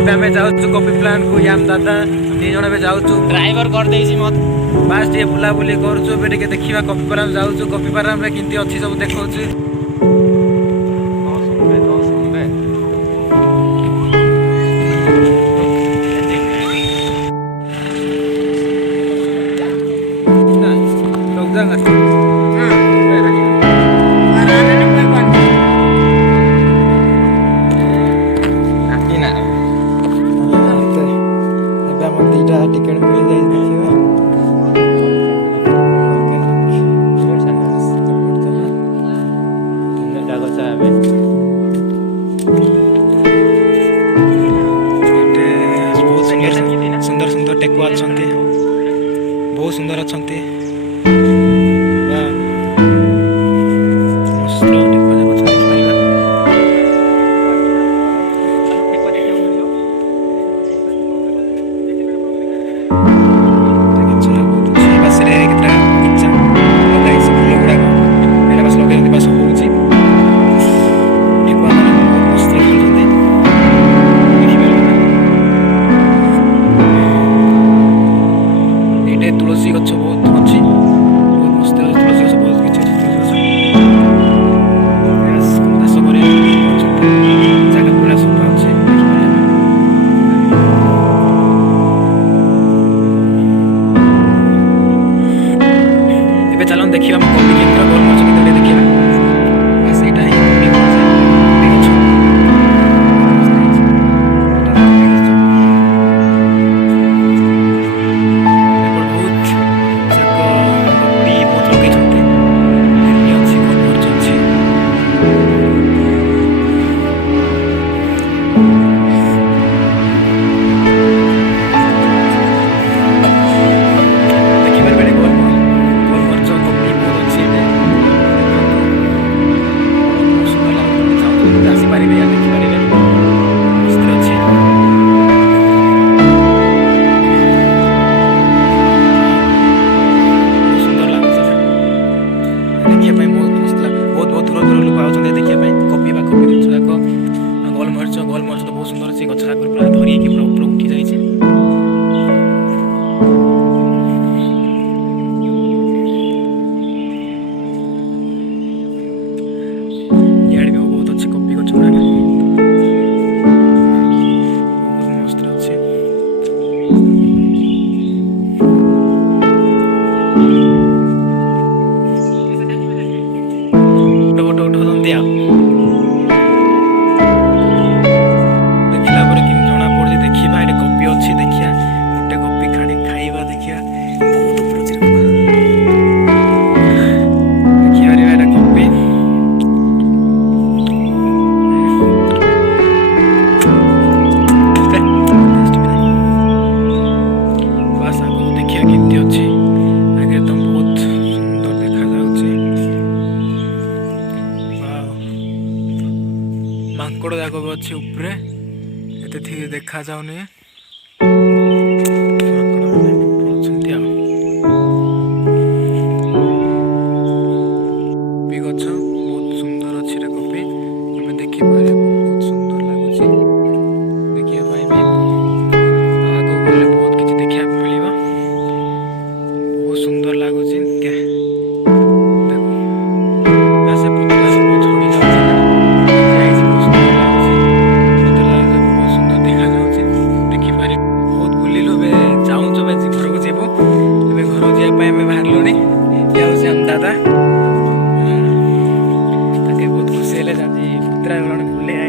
ଏବେ ଆମେ ଯାଉଛୁ କଫି ପ୍ଲାଣ୍ଟକୁ ୟାମ ଦାଦା 2 ଜଣ ଏବେ ଯାଉଛୁ ଡ୍ରାଇଭର କରିଦେଇଛି ମତେ ବାସ୍ ଟିକେ ବୁଲାବୁଲି କରୁଛୁ ଏବେ ଟିକେ ଦେଖିବା କଫି ପାରାମ ଯାଉଛୁ କଫି ପାରାମରେ କେମିତି ଅଛି ସବୁ ଦେଖାଉଛି टिकेट मिल जाए सुंदर सुंदर टेकुआ अच्छा बहुत सुंदर अच्छा तुलसी गच बहुत अच्छी बहुत मस्त तुलसी गच बहुत किसी चाष कर जगह पूरा सफा अच्छे चलो देखिए कॉफी केन्द्र गोलमरिच केन्द्र देखिए ସେଇଟା ହିଁ गोलमरिच तो बहुत सुंदर अच्छे गछ पूरा धरी पूरा ऊपर उठी जाए इे भी बहुत अच्छे कॉफी गछ बहुत मस्त अच्छे फोटो उठा अच्छी देखिया गोटे कॉफी खाड़ी खाइबा देखिया बहुत ऊपर देखिए देखिए कॉफी बस आगे देखिए केमती अच्छी आगे तो बहुत सुंदर देखा जाउची मांकड़ जाक भी अच्छे ऊपर एते ठीक देखा जाउनी सुंदर लगुच बहुत बुलिलु जाऊँ घर को जीवु घर जावाई बाहर हम दादा बहुत खुशी है पुतरा बुले